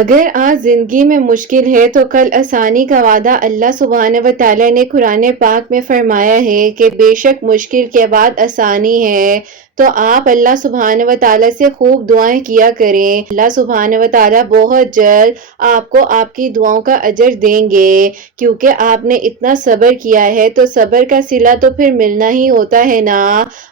اگر آج زندگی میں مشکل ہے تو کل آسانی کا وعدہ اللہ سبحانہ و تعالیٰ نے قرآن پاک میں فرمایا ہے کہ بے شک مشکل کے بعد آسانی ہے۔ تو آپ اللہ سبحانہ و تعالیٰ سے خوب دعائیں کیا کریں۔ اللہ سبحانہ و تعالیٰ بہت جلد آپ کو آپ کی دعاؤں کا اجر دیں گے، کیونکہ آپ نے اتنا صبر کیا ہے تو صبر کا صلہ تو پھر ملنا ہی ہوتا ہے نا،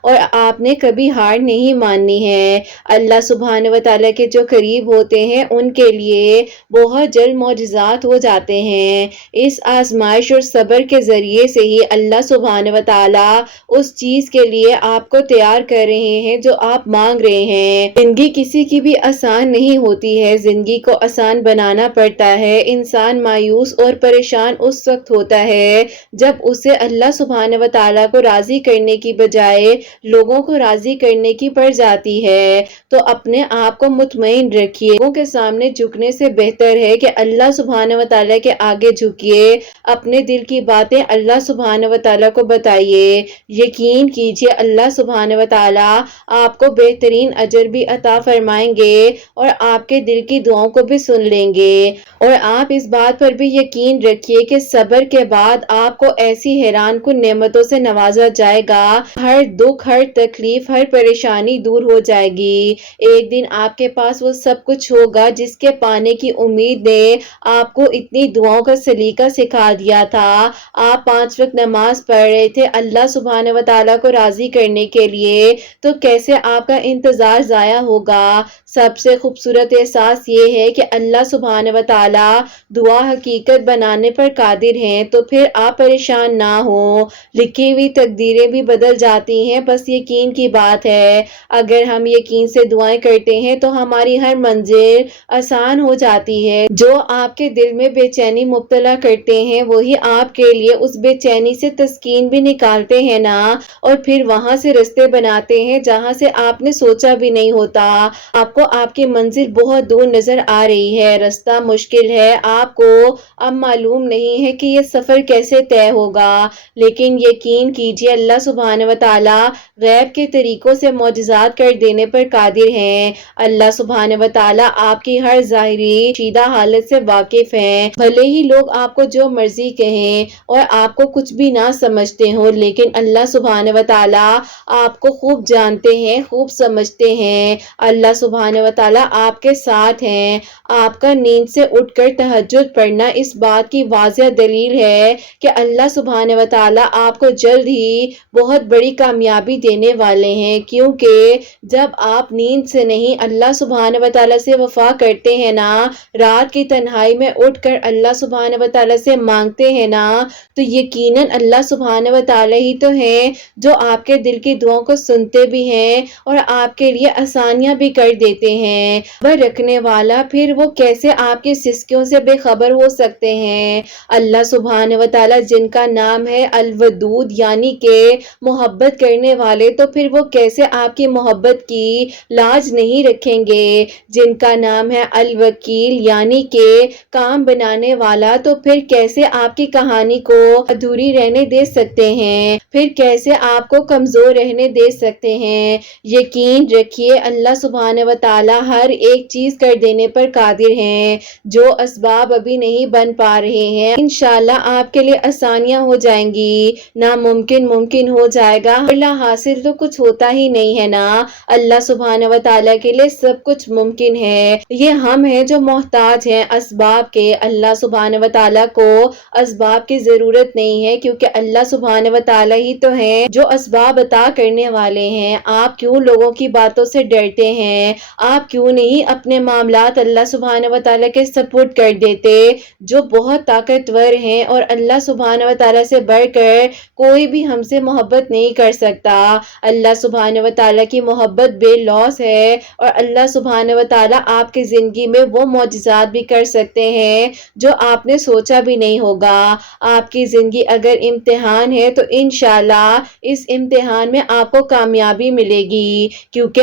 اور آپ نے کبھی ہار نہیں ماننی ہے۔ اللہ سبحانہ و تعالیٰ کے جو قریب ہوتے ہیں ان کے لیے بہت جلد معجزات ہو جاتے ہیں۔ اس آزمائش اور صبر کے ذریعے سے ہی اللہ سبحانہ و تعالیٰ اس چیز کے لیے آپ کو تیار کر رہے ہیں جو آپ مانگ رہے ہیں۔ زندگی کسی کی بھی آسان نہیں ہوتی ہے، زندگی کو آسان بنانا پڑتا ہے۔ انسان مایوس اور پریشان اس وقت ہوتا ہے جب اسے اللہ سبحانہ و تعالیٰ کو راضی کرنے کی بجائے لوگوں کو راضی کرنے کی پڑ جاتی ہے۔ تو اپنے آپ کو مطمئن رکھیے، لوگوں کے سامنے جھکنے سے بہتر ہے کہ اللہ سبحانہ و تعالیٰ کے آگے جھکیے، اپنے دل کی باتیں اللہ سبحانہ و تعالیٰ کو بتائیے۔ یقین کیجیے اللہ سبحانہ و تعالیٰ آپ کو بہترین اجر بھی عطا فرمائیں گے اور آپ کے دل کی دعاؤں کو بھی سن لیں گے۔ اور آپ اس بات پر بھی یقین رکھیے کہ صبر کے بعد آپ کو ایسی حیران کن نعمتوں سے نوازا جائے گا، ہر دکھ، ہر تکلیف، ہر پریشانی دور ہو جائے گی۔ ایک دن آپ کے پاس وہ سب کچھ ہوگا جس کے پانے کی امید نے آپ کو اتنی دعاؤں کا سلیقہ سکھا دیا تھا۔ آپ 5 وقت نماز پڑھ رہے تھے اللہ سبحانہ و تعالیٰ کو راضی کرنے کے لیے، تو کیسے آپ کا انتظار ضائع ہوگا۔ سب سے خوبصورت احساس یہ ہے کہ اللہ سبحانہ و تعالیٰ دعا حقیقت بنانے پر قادر ہیں، تو پھر آپ پریشان نہ ہوں۔ لکھی ہوئی تقدیریں بھی بدل جاتی ہیں، بس یقین کی بات ہے۔ اگر ہم یقین سے دعائیں کرتے ہیں تو ہماری ہر منزل آسان ہو جاتی ہے۔ جو آپ کے دل میں بے چینی مبتلا کرتے ہیں وہی آپ کے لیے اس بے چینی سے تسکین بھی نکالتے ہیں نا، اور پھر وہاں سے رستے بناتے ہیں جہاں سے آپ نے سوچا بھی نہیں ہوتا۔ آپ کو آپ کی منزل بہت دور نظر آ رہی ہے، راستہ مشکل ہے، آپ کو اب معلوم نہیں ہے کہ یہ سفر کیسے طے ہوگا، لیکن یقین کیجیے اللہ سبحانہ و تعالیٰ غیب کے طریقوں سے معجزات کر دینے پر قادر ہیں۔ اللہ سبحانہ و تعالیٰ آپ کی ہر ظاہری شیدہ حالت سے واقف ہیں، بھلے ہی لوگ آپ کو جو مرضی کہیں اور آپ کو کچھ بھی نہ سمجھتے ہوں، لیکن اللہ سبحانہ و تعالیٰ آپ کو خوب جانتے ہیں، خوب سمجھتے ہیں۔ اللہ سبحانہ و تعالیٰ آپ کے ساتھ ہیں۔ آپ کا نیند سے اٹھ کر تہجد پڑھنا اس بات کی واضح دلیل ہے کہ اللہ سبحانہ و تعالیٰ آپ کو جلد ہی بہت بڑی کامیابی دینے والے ہیں، کیونکہ جب آپ نیند سے نہیں اللہ سبحانہ و تعالیٰ سے وفا کرتے ہیں نا، رات کی تنہائی میں اٹھ کر اللہ سبحانہ و تعالیٰ سے مانگتے ہیں نا، تو یقیناً اللہ سبحانہ و تعالیٰ ہی تو ہیں جو آپ کے دل کی دعاؤں کو سنتے بھی ہیں اور آپ کے لیے آسانیاں بھی کر دیتے ہیں۔ صبر رکھنے والا پھر وہ کیسے آپ کی سستیوں سے بے خبر ہو سکتے ہیں۔ اللہ سبحانہ و تعالیٰ جن کا نام ہے الودود، یعنی کہ محبت کرنے والے، تو پھر وہ کیسے آپ کی محبت کی لاج نہیں رکھیں گے۔ جن کا نام ہے الوکیل، یعنی کہ کام بنانے والا، تو پھر کیسے آپ کی کہانی کو ادھوری رہنے دے سکتے ہیں، پھر کیسے آپ کو کمزور رہنے دے سکتے ہیں۔ یقین رکھیے اللہ سبحانہ و تعالیٰ ہر ایک چیز کر دینے پر قادر ہیں۔ جو اسباب ابھی نہیں بن پا رہے ہیں انشاءاللہ آپ کے لیے آسانیاں ہو جائیں گی، ناممکن ممکن ہو جائے گا۔ اللہ حاصل تو کچھ ہوتا ہی نہیں ہے نا، اللہ سبحانہ و تعالیٰ کے لیے سب کچھ ممکن ہے۔ یہ ہم ہیں جو محتاج ہیں اسباب کے، اللہ سبحانہ و تعالیٰ کو اسباب کی ضرورت نہیں ہے، کیونکہ اللہ سبحانہ و تعالیٰ ہی تو ہیں جو اسباب عطا کرنے والے ہیں۔ آپ کیوں لوگوں کی باتوں سے ڈرتے ہیں؟ آپ کیوں نہیں اپنے معاملات اللہ سبحانہ و تعالیٰ کے سپرد کر دیتے جو بہت طاقتور ہیں، اور اللہ سبحانہ و تعالیٰ سے بڑھ کر کوئی بھی ہم سے محبت نہیں کر سکتا۔ اللہ سبحانہ و تعالیٰ کی محبت بے لوث ہے، اور اللہ سبحانہ و تعالیٰ آپ کی زندگی میں وہ معجزات بھی کر سکتے ہیں جو آپ نے سوچا بھی نہیں ہوگا۔ آپ کی زندگی اگر امتحان ہے تو انشاءاللہ اس امتحان میں آپ کو کامیابی ملے گی، کیونکہ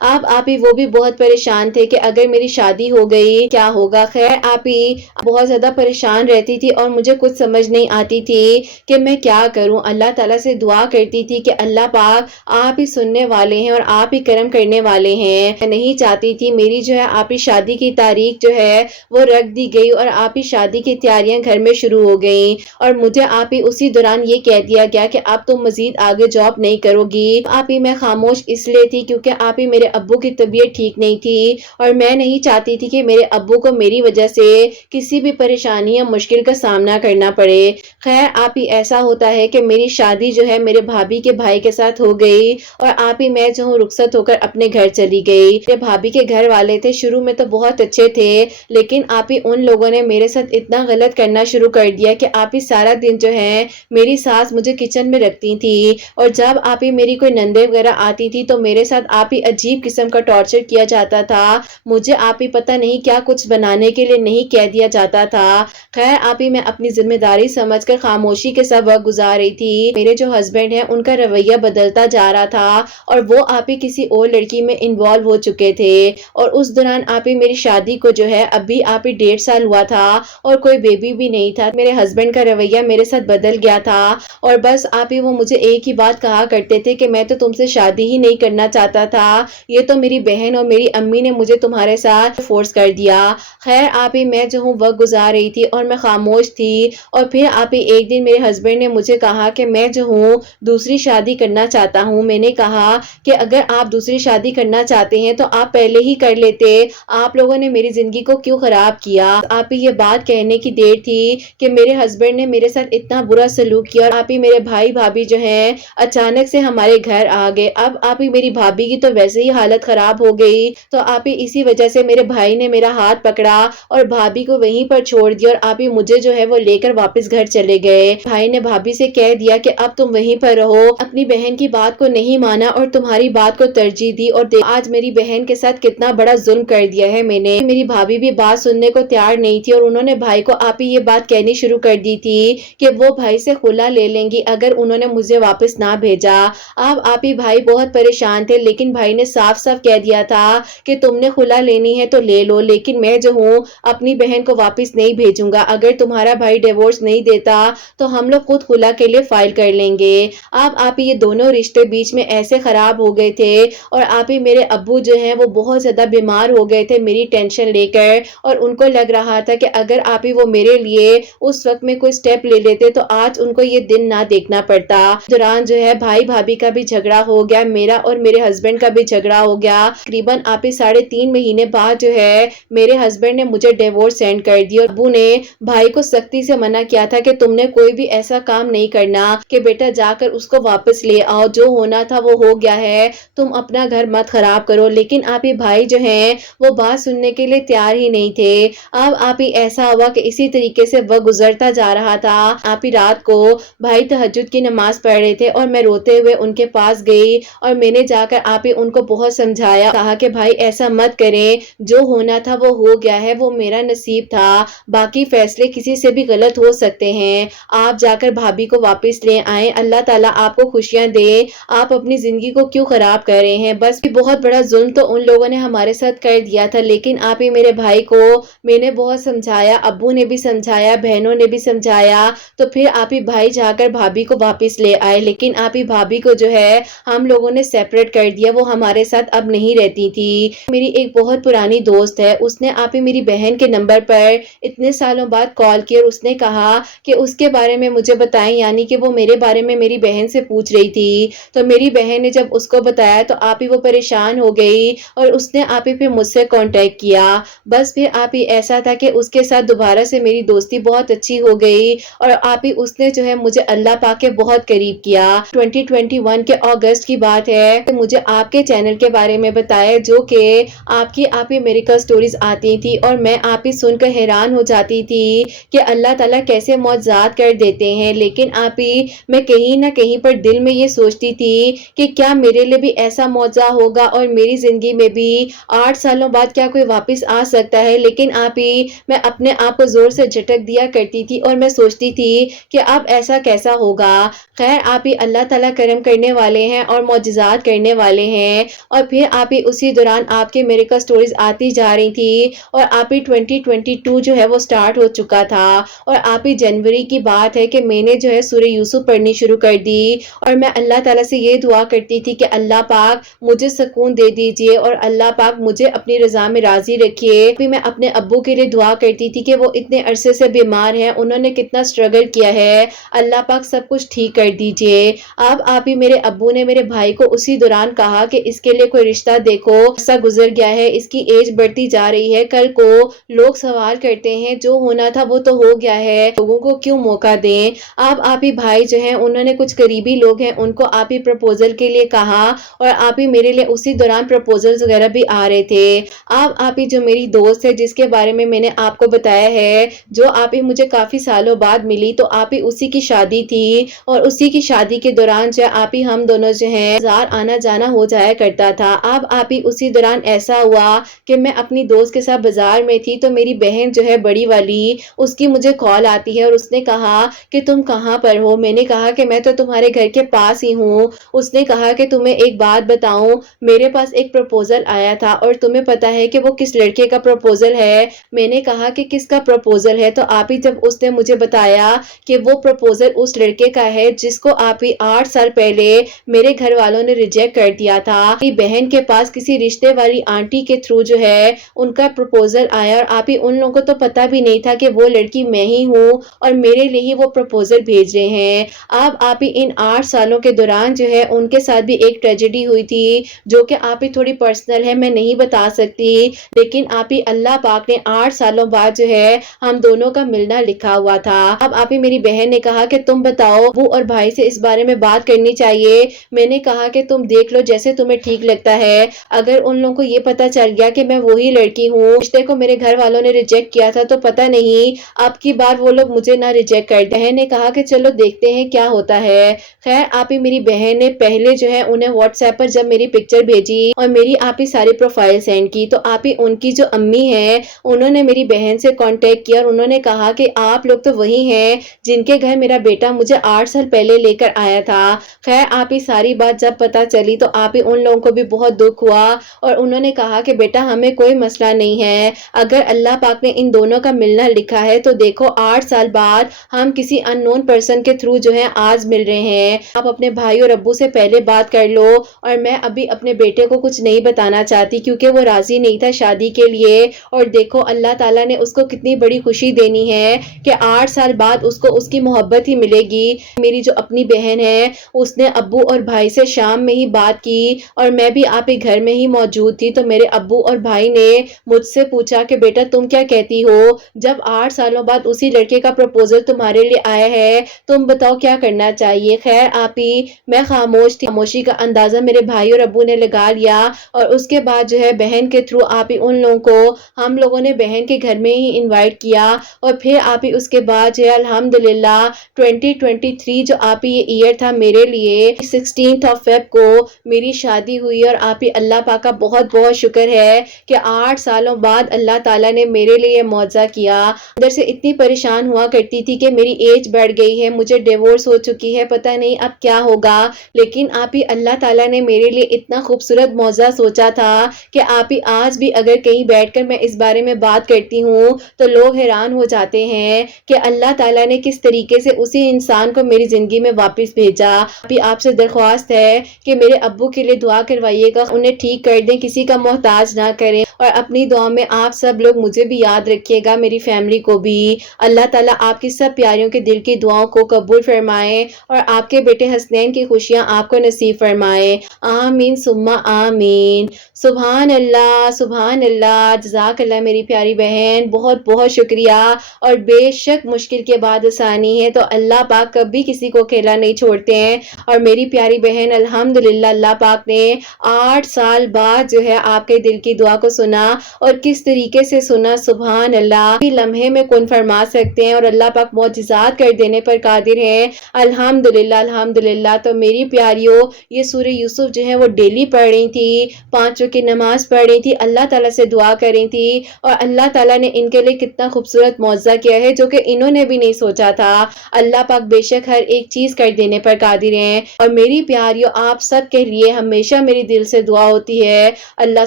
اب آپ ہی وہ بھی بہت پریشان تھے کہ اگر میری شادی ہو گئی کیا ہوگا. خیر آپ ہی بہت زیادہ پریشان رہتی تھی اور مجھے کچھ سمجھ نہیں آتی تھی کہ میں کیا کروں. اللہ تعالیٰ سے دعا کرتی تھی کہ اللہ پاک آپ ہی سننے والے ہیں اور آپ ہی کرم کرنے والے ہیں. میں نہیں چاہتی تھی میری جو ہے آپ ہی شادی کی تاریخ جو ہے وہ رکھ دی گئی اور آپ ہی شادی کی تیاریاں گھر میں شروع ہو گئیں اور مجھے آپ ہی اسی دوران یہ کہہ دیا گیا کہ اب تم مزید آگے جاب نہیں کرو گی. آپ ہی میں خاموش اس لیے تھی کیونکہ آپ ہی میرے ابو کی طبیعت ٹھیک نہیں تھی اور میں نہیں چاہتی تھی کہ میرے ابو کو میری وجہ سے کسی بھی پریشانی یا مشکل کا سامنا کرنا پڑے. خیر آپ ہی ایسا ہوتا ہے کہ میری شادی جو ہے میرے بھابھی کے بھائی کے ساتھ ہو گئی اور آپ ہی میں جو ہوں رخصت ہو کر اپنے گھر چلی گئی. میرے بھابھی کے گھر والے تھے شروع میں تو بہت اچھے تھے لیکن آپ ہی ان لوگوں نے میرے ساتھ اتنا غلط کرنا شروع کر دیا کہ آپ ہی سارا دن جو ہے میری ساس مجھے کچن میں رکھتی تھی اور جب آپ ہی میری کوئی نندے وغیرہ آتی تھی تو میرے ساتھ آپ ہی عجیب قسم کا ٹارچر کیا جاتا تھا. مجھے آپ ہی پتہ نہیں کیا کچھ بنانے کے لیے نہیں کہہ دیا جاتا تھا. خیر آپ ہی میں اپنی ذمہ داری سمجھ کر خاموشی کے ساتھ وقت گزار رہی تھی. میرے جو ہسبینڈ ہیں ان کا رویہ بدلتا جا رہا تھا اور وہ آپ ہی کسی اور لڑکی میں انوالو ہو چکے تھے اور اس دوران آپ ہی میری شادی کو جو ہے ابھی آپ ہی 1.5 سال ہوا تھا اور کوئی بیبی بھی نہیں تھا. میرے ہسبینڈ کا رویہ میرے ساتھ بدل گیا تھا اور بس آپ ہی وہ مجھے ایک ہی بات کہا کرتے تھے کہ میں تو تم سے شادی ہی نہیں کرنا چاہتا تھا, یہ تو میری بہن اور میری امی نے مجھے تمہارے ساتھ فورس کر دیا. خیر آپ ہی میں جو ہوں وقت گزار رہی تھی اور میں خاموش تھی اور پھر آپ ہی ایک دن میرے ہسبینڈ نے مجھے کہا کہ میں جو ہوں دوسری شادی کرنا چاہتا ہوں. میں نے کہا کہ اگر آپ دوسری شادی کرنا چاہتے ہیں تو آپ پہلے ہی کر لیتے, آپ لوگوں نے میری زندگی کو کیوں خراب کیا. آپ ہی یہ بات کہنے کی دیر تھی کہ میرے ہسبینڈ نے میرے ساتھ اتنا برا سلوک کیا اور آپ ہی میرے بھائی بھابھی جو ہیں اچانک سے ہمارے گھر آ گئے. اب آپ ہی میری بھابھی کی تو ویسے ہی حالت خراب ہو گئی تو آپ ہی اسی وجہ سے میرے بھائی نے میرا ہاتھ پکڑا اور بھابھی کو وہیں پر چھوڑ دیا اور آپ ہی مجھے جو ہے وہ لے کر واپس گھر چلے گئے. بھائی نے بھابھی سے کہہ دیا کہ اب تم وہیں پر رہو, اپنی بہن کی بات کو نہیں مانا اور تمہاری بات کو ترجیح دی اور آج میری بہن کے ساتھ کتنا بڑا ظلم کر دیا ہے میں نے. میری بھابھی بھی بات سننے کو تیار نہیں تھی اور انہوں نے بھائی کو آپ ہی یہ بات کہنی شروع کر دی تھی کہ وہ بھائی سے خلا لے لیں گی اگر انہوں نے مجھے واپس نہ بھیجا. اب آپ ہی بھائی بہت پریشان تھے لیکن بھائی نے صاف صاف کہہ دیا تھا کہ تم نے خلا لینی ہے تو لے لو لیکن میں جو ہوں اپنی بہن کو واپس نہیں بھیجوں گا. اگر تمہارا بھائی ڈیورس نہیں دیتا تو ہم لوگ خود خلا کے لیے فائل کر لیں گے. اب آپ یہ دونوں رشتے بیچ میں ایسے خراب ہو گئے تھے اور آپ ہی میرے ابو جو ہیں وہ بہت زیادہ بیمار ہو گئے تھے میری ٹینشن لے کر اور ان کو لگ رہا تھا کہ اگر آپ ہی وہ میرے لیے اس وقت میں کوئی سٹیپ لے لیتے تو آج ان کو یہ دن نہ دیکھنا پڑتا. دوران جو ہے بھائی بھابھی کا بھی جھگڑا ہو گیا, میرا اور میرے ہسبینڈ کا بھی جھگڑا ہو گیا. تقریباً آپ ہی 3.5 مہینے بعد جو ہے میرے ہسبینڈ نے مجھے ڈیورس سینڈ کر دی اور ابو نے بھائی کو سختی سے منع کیا تھا کہ تم نے کوئی بھی ایسا کام نہیں کرنا کہ بیٹا جا کر اس کو واپس لے آؤ, جو ہونا تھا وہ ہو گیا ہے, تم اپنا گھر مت خراب کرو. لیکن آپ ہی بھائی جو ہیں وہ بات سننے کے لیے تیار ہی نہیں تھے. اب آپ ہی ایسا ہوا کہ اسی طریقے سے وہ گزرتا جا رہا تھا. آپ ہی رات کو بھائی تہجد کی نماز پڑھ رہے تھے اور میں روتے ہوئے ان کے پاس گئی اور میں نے جا کر آپ ہی ان کو بہت سمجھایا, کہا کہ بھائی ایسا مت کریں, جو ہونا تھا وہ ہو گیا ہے, وہ میرا نصیب تھا, باقی فیصلے کسی سے بھی غلط ہو سکتے ہیں. آپ جا کر بھابھی کو واپس لے آئیں, اللہ تعالیٰ آپ کو خوشیاں دے, آپ اپنی زندگی کو کیوں خراب کر رہے ہیں. بس بہت بڑا ظلم تو ان لوگوں نے ہمارے ساتھ کر دیا تھا لیکن آپ ہی میرے بھائی کو میں نے بہت سمجھایا, ابو نے بھی سمجھایا, بہنوں نے بھی سمجھایا, تو پھر آپ ہی بھائی جا کر بھابھی کو واپس لے آئے. لیکن آپ ہی بھابھی کو جو ہے ہم لوگوں نے سیپریٹ کر دیا, وہ ہمارے ساتھ اب نہیں رہتی تھی. میری ایک بہت پرانی دوست ہے, اس نے آپ ہی میری بہن کے نمبر پر اتنے سالوں بعد کال کی اور اس نے کہا کہ اس کے بارے میں مجھے بتائیں, یعنی کہ وہ میرے بارے میں میری بہن سے پوچھ رہی تھی. تو میری بہن نے جب اس کو بتایا تو آپ ہی وہ پریشان ہو گئی اور اس نے آپ ہی پھر مجھ سے کانٹیکٹ کیا. بس پھر آپ ہی ایسا تھا کہ اس کے ساتھ دوبارہ سے میری دوستی بہت اچھی ہو گئی اور آپ ہی اس نے جو ہے مجھے اللہ پاک کے بہت قریب کیا. 2021 کے اگست کی بات ہے کہ مجھے آپ کے چینل کے بارے میں بتایا جو کہ آپ ہی میریکل سٹوریز آتی تھی اور میں آپ ہی سن کر حیران ہو جاتی تھی کہ اللہ تعالیٰ کیسے معجزات کر دیتے ہیں. لیکن آپ ہی میں کہیں نہ کہیں پر دل میں یہ سوچتی تھی کہ کیا میرے لیے بھی ایسا معجزہ ہوگا اور میری زندگی میں بھی 8 سالوں بعد کیا کوئی واپس آ سکتا ہے. لیکن آپ ہی میں اپنے آپ کو زور سے جھٹک دیا کرتی تھی اور میں سوچتی تھی کہ اب ایسا کیسا ہوگا. خیر آپ ہی اللہ تعالیٰ کرم کرنے والے ہیں اور معجزات کرنے والے ہیں. ہیں اور پھر آپ ہی اسی دوران آپ کے میریکل سٹوریز آتی جا رہی تھی اور آپ ہی 2022 جو ہے وہ سٹارٹ ہو چکا تھا اور آپ ہی جنوری کی بات ہے کہ میں نے جو ہے سورہ یوسف پڑھنی شروع کر دی اور میں اللہ تعالیٰ سے یہ دعا کرتی تھی کہ اللہ پاک مجھے سکون دے دیجئے اور اللہ پاک مجھے اپنی رضا میں راضی رکھیے. پھر میں اپنے ابو کے لیے دعا کرتی تھی کہ وہ اتنے عرصے سے بیمار ہیں, انہوں نے کتنا سٹرگل کیا ہے, اللہ پاک سب کچھ ٹھیک کر دیجئے. اب آپ ہی میرے ابو نے میرے بھائی کو اسی دوران کہا کہ اس کے لیے کوئی رشتہ دیکھو, ایسا گزر گیا ہے, اس کی ایج بڑھتی جا رہی ہے, کل کو لوگ سوال کرتے ہیں جو ہونا تھا وہ تو ہو گیا ہے, لوگوں کو کیوں موقع دیں. اب آپ ہی بھائی جو ہیں انہوں نے کچھ قریبی لوگ ہیں ان کو آپ ہی پرپوزل کے لیے کہا اور آپ ہی میرے لیے اسی دوران پرپوزلز وغیرہ بھی آ رہے تھے. اب آپ ہی جو میری دوست ہے جس کے بارے میں نے آپ کو بتایا ہے, جو آپ ہی مجھے کافی سالوں بعد ملی, تو آپ ہی اسی کی شادی تھی اور اسی کی شادی کے دوران جو آپ ہی ہم دونوں جو ہیں بازار آنا جانا ہو جایا کرتا تھا. اب آپ ہی اسی دوران ایسا ہوا کہ میں اپنی دوست کے ساتھ بازار میں تھی تو میری بہن جو ہے بڑی والی, اس کی مجھے کال آتی ہے اور اس نے کہا کہ تم کہاں پر ہو. میں نے کہا کہ میں تو تمہارے گھر کے پاس ہی ہوں. اس نے کہا کہ تمہیں ایک بات بتاؤں, میرے پاس ایک پرپوزل آیا تھا اور تمہیں پتا ہے کہ وہ کس لڑکے کا پرپوزل ہے. میں نے کہا کہ کس کا پرپوزل ہے, تو آپ ہی جب اس نے مجھے بتایا کہ وہ پرپوزل اس لڑکے کا ہے جس کو آپ ہی 8 سال پہلے میرے گھر والوں نے ریجیکٹ کر دیا تھا. میری بہن کے پاس کسی رشتے والی آنٹی کے تھرو جو ہے ان کا پرپوزل آیا اور آپ ہی ان لوگوں کو تو پتا بھی نہیں تھا کہ وہ لڑکی میں ہی ہوں اور میرے لیے ہی وہ پرپوزل بھیج رہے ہیں. اب آپ ہی ان 8 سالوں کے دوران جو ہے ان کے ساتھ بھی ایک ٹریجڈی ہوئی تھی جو کہ آپ ہی تھوڑی پرسنل ہے, میں نہیں بتا سکتی, لیکن آپ ہی اللہ پاک نے 8 سالوں بعد جو ہے ہم دونوں کا ملنا لکھا ہوا تھا. اب آپ ہی میری بہن نے کہا کہ تم بتاؤ, ابو اور بھائی سے اس بارے میں بات کرنی چاہیے. میں نے کہا کہ تم دیکھ لو جیسے تمہیں ٹھیک لگتا ہے, اگر ان لوگوں کو یہ پتا چل گیا کہ میں وہی لڑکی ہوں, رشتے کو میرے گھر والوں نے ریجیکٹ کیا تھا, تو پتہ نہیں اب کی بار وہ لوگ مجھے نہ ریجیکٹ کر دیں. بہن نے کہا کہ چلو دیکھتے ہیں کیا ہوتا ہے. خیر آپ ہی میری بہن نے پہلے جو ہے انہیں واٹس ایپ پر جب میری پکچر بھیجی اور میری آپ ہی ساری پروفائل سینڈ کی, تو آپ ہی ان کی جو امی ہیں انہوں نے میری بہن سے کانٹیکٹ کیا اور انہوں نے کہا کہ آپ لوگ تو وہی ہیں جن کے گھر میرا بیٹا مجھے 8 سال پہلے لے کر آیا تھا. خیر آپ ہی ساری بات جب پتا چلی تو آپ ہی ان لوگوں کو بھی بہت دکھ ہوا اور انہوں نے کہا کہ بیٹا ہمیں کوئی مسئلہ نہیں ہے, اگر اللہ پاک نے ان دونوں کا ملنا لکھا ہے تو دیکھو 8 سال بعد ہم کسی ان نون پرسن کے تھرو جو ہے آج مل رہے ہیں. آپ اپنے بھائی اور ابو سے پہلے بات کر لو, اور میں ابھی اپنے بیٹے کو کچھ نہیں بتانا چاہتی کیونکہ وہ راضی نہیں تھا شادی کے لیے, اور دیکھو اللہ تعالیٰ نے اس کو کتنی بڑی خوشی دینی ہے کہ 8 سال بعد اس کو اس کی محبت ہی ملے گی. میری جو اپنی بہن ہے اس نے ابو اور بھائی سے شام میں ہی بات کی اور میں بھی آپ ہی گھر میں ہی موجود تھی, تو میرے ابو اور بھائی نے مجھ سے پوچھا کہ بیٹا تم کیا کہتی ہو, جب 8 سالوں بعد اسی لڑکے کا پرپوزل تمہارے لیے آیا ہے, تم بتاؤ کیا کرنا چاہیے. خیر آپ ہی میں خاموش تھی, خاموشی کا اندازہ میرے بھائی اور ابو نے لگا لیا اور اس کے بعد جو ہے بہن کے تھرو آپ ہی ان لوگوں کو ہم لوگوں نے بہن کے گھر میں ہی انوائٹ کیا, اور پھر آپ ہی اس کے بعد جو ہے الحمدللہ 2023 جو آپ ہی یہ ایئر تھا میرے لیے 16 فیب کو میری شادی ہوئی. اور آپ ہی اللہ پاک کا بہت بہت شکر ہے کہ 8 سالوں بعد اللہ تعالیٰ نے میرے لیے یہ معجزہ کیا. اندر سے اتنی پریشان ہوا کرتی تھی کہ میری ایج بڑھ گئی ہے, مجھے ڈیورس ہو چکی ہے, پتہ نہیں اب کیا ہوگا, لیکن آپ ہی اللہ تعالیٰ نے میرے لیے اتنا خوبصورت معجزہ سوچا تھا کہ آپ ہی آج بھی اگر کہیں بیٹھ کر میں اس بارے میں بات کرتی ہوں تو لوگ حیران ہو جاتے ہیں کہ اللہ تعالیٰ نے کس طریقے سے اسی انسان کو میری زندگی میں واپس بھیجا. ابھی آپ سے درخواست ہے کہ میرے ابو کے لیے دعا کروائیے گا, انہیں ٹھیک کر دیں, کسی کا محتاج نہ کریں, اور اپنی دعا میں آپ سب لوگ مجھے بھی یاد رکھیے گا, میری فیملی کو بھی. اللہ تعالیٰ آپ کی سب پیاریوں کے دل کی دعاؤں کو قبول فرمائے اور آپ کے بیٹے حسنین کی خوشیاں آپ کو نصیب فرمائے. آمین ثم آمین. سبحان اللہ, جزاک اللہ میری پیاری بہن, بہت بہت شکریہ. اور بے شک مشکل کے بعد آسانی ہے, تو اللہ پاک کبھی کسی کو اکیلا نہیں چھوڑتے ہیں. اور میری پیاری بہن الحمدللہ اللہ پاک نے 8 سال بعد جو ہے آپ کے دل کی دعا کو سنا, اور کس طریقے سے سنا, سبحان اللہ, لمحے میں کن فرما سکتے ہیں اور اللہ پاک معجزات کر دینے پر قادر ہیں. الحمدللہ. تو میری پیاریوں یہ سورہ یوسف جو ہے وہ ڈیلی پڑھ رہی تھی, 5 وقت کی نماز پڑھ رہی تھی, اللہ تعالیٰ سے دعا کر رہی تھی, اور اللہ تعالیٰ نے ان کے لیے کتنا خوبصورت معجزہ کیا ہے جو کہ انہوں نے بھی نہیں سوچا تھا. اللہ پاک بے شک ہر ایک چیز کر دینے پر قادر ہیں. اور میری پیاریوں آپ سب کے لیے ہم ہمیشہ میری دل سے دعا ہوتی ہے۔ اللہ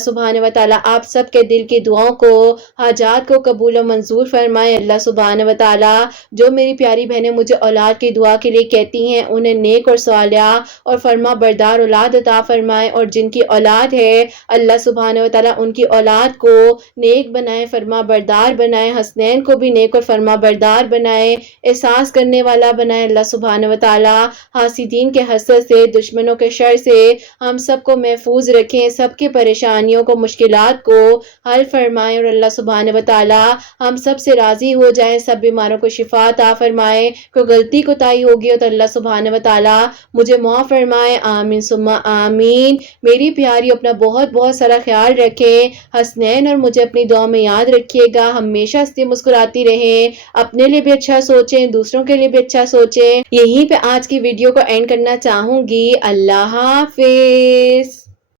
سبحانہ و تعالیٰ آپ سب کے دل کی دعاؤں کو، حاجات کو قبول و منظور فرمائے۔ اللہ سبحانہ و تعالیٰ جو میری پیاری بہنیں مجھے اولاد کی دعا کے لیے کہتی ہیں، انہیں نیک اور صالحہ اور فرما بردار اولاد عطا فرمائے، اور جن کی اولاد ہے اللہ سبحانہ و تعالیٰ ان کی اولاد کو نیک بنائے، فرما بردار بنائے، حسنین کو بھی نیک اور فرما بردار بنائے، احساس کرنے والا بنائے۔ اللہ سبحانہ و تعالیٰ حاسدین کے حسد سے، دشمنوں کے شر سے ہم سب کو محفوظ رکھیں، سب کی پریشانیوں کو، مشکلات کو حل فرمائیں، اور اللہ سبحانہ و تعالیٰ ہم سب سے راضی ہو جائیں، سب بیماروں کو شفا عطا فرمائے۔ کوئی غلطی کوتاہی ہوگی تو اللہ سبحانہ و تعالیٰ مجھے معاف فرمائے، آمین ثم آمین۔ میری پیاری اپنا بہت بہت سارا خیال رکھیں، حسنین اور مجھے اپنی دعا میں یاد رکھیے گا، ہمیشہ ہنستی مسکراتی رہیں، اپنے لیے بھی اچھا سوچیں، دوسروں کے لیے بھی اچھا سوچیں۔ یہیں پہ آج کی ویڈیو کو اینڈ کرنا چاہوں گی۔ اللہ حافظ۔